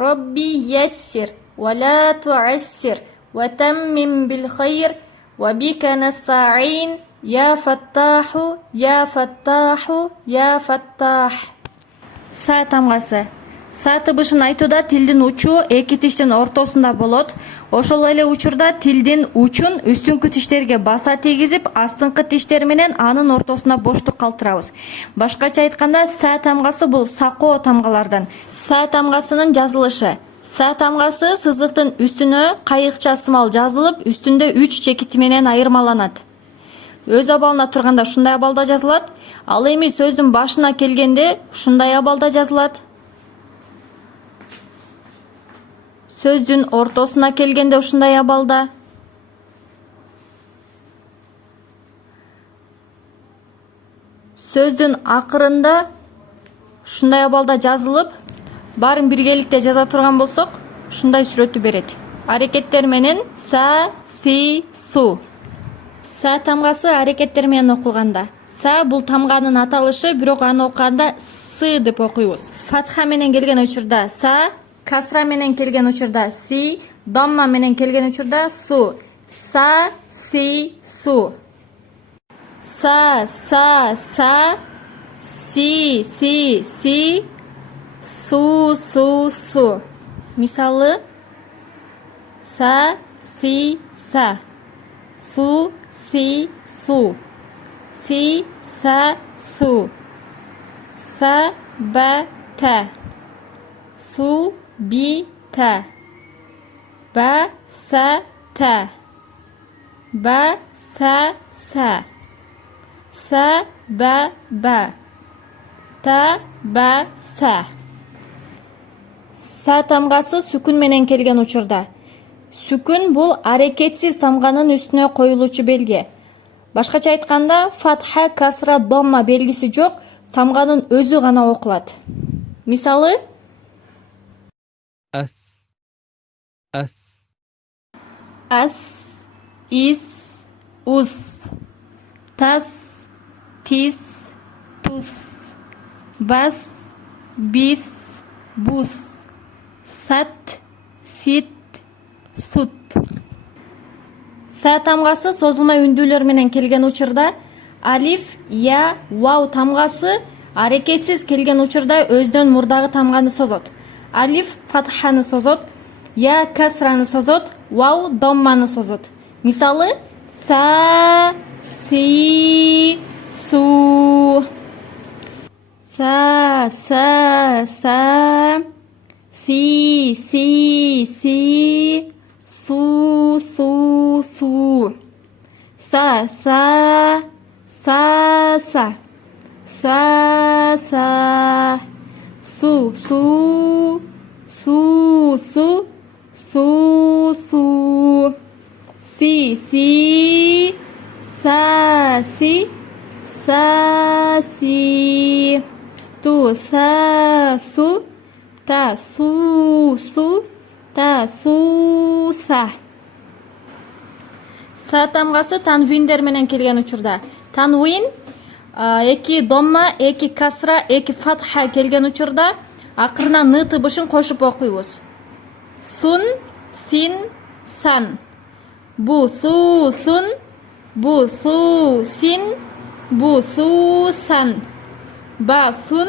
ربي يسر ولا تعسر وتمم بالخير وبك نستعين يا فتاح يا فتاح يا فتاح. Са тамгасы. Са тыбышын айтууда тилдин учу эки тиштин ортосунда болот. Ошол эле учурда тилдин учун үстүнкү тиштерге баса тийгизип, астыңкы тиштер менен анын ортосуна боштук калтырабыз. Башкача айтканда, са тамгасы бул сакоо тамгалардан. Са тамгасынын жазылышы. Са тамгасы сызыктын үстүнө кайыкча сымал жазылып, үстүндө 3 чекити менен айырмаланат. Өз абалына турганда ушундай абалда жазылат. Ал эми сөздүн башына келгенде ушундай абалда жазылат. Сөздүн ортосуна келгенде ушундай абалда. Сөздүн акырында ушундай абалда жазылып, баарын биргеликте жаза турган болсок, ушундай сүрөтү берет. Аракеттер менен са, си, су. Са тамгасы аракеттер менен окулганда. Са бул тамганын аталышы, бирок аны окуганда сы деп окуйбуз. Фатха менен келген учурда са, касра менен келген учурда си, домма менен келген учурда су. Са, си, су. Са, си, си, су, су. Мисалы, са, си, са. Су, си, су. Си, са, су. Са, ба, та. Су, би, та. Ба, са, та. Ба, са, са. Са, ба, ба. Та, ба, са. Са тамгасы сүкүн менен келген учурда. Сүкүн бул аракетсиз тамганын үстүнө коюлуучу белги. Башкача айтканда, фатха, касра, домма белгиси жок, тамганын өзү гана окулат. Мисалы, ас, ас, ис, ус. Тас, тис, тус. Бас, бис, бус. Сат, сит, сут. Са тамгасы созулма үндүүлөр менен келген учурда алиф, я, вау тамгасы аракетсиз келген учурда өзүнөн мурдагы тамганы созот. Алиф фатханы созот, я касраны созот, вау домманы созот. Мисалы, са, си, су. Са, си, си. Су, су. Са. Су. Си. Са, си. Ту, са, су. Та, су. Та, су, са. Са тамгасы танвиндер менен келген учурда. Танвин, эки домма, эки касра, эки фатха келген учурда акырына ны тыбышын кошуп окуйбуз. Сун, син, сан. Бу су, сун. Бу су, син. Бу су, сан. Ба сун,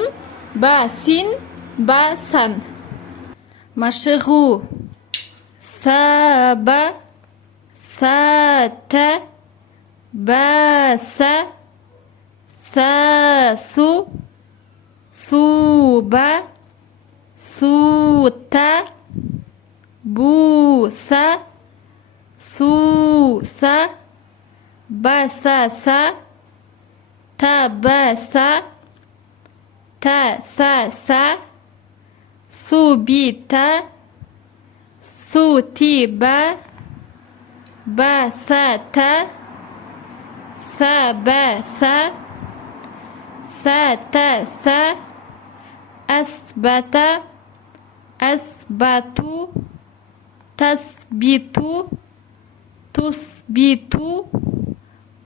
ба син, ба сан. Машыгу. Саба, сата, баса, сасу, суба, сута, буса, суса, басаса, табаса, тасаса, субита, сутиба, басата, сабаса, сатаса, асбата, асбату, тасбиту, тусбиту,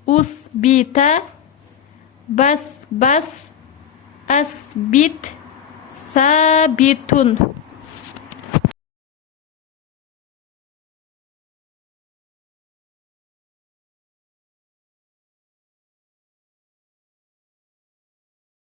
усбита, басбас, асбит, сабитун.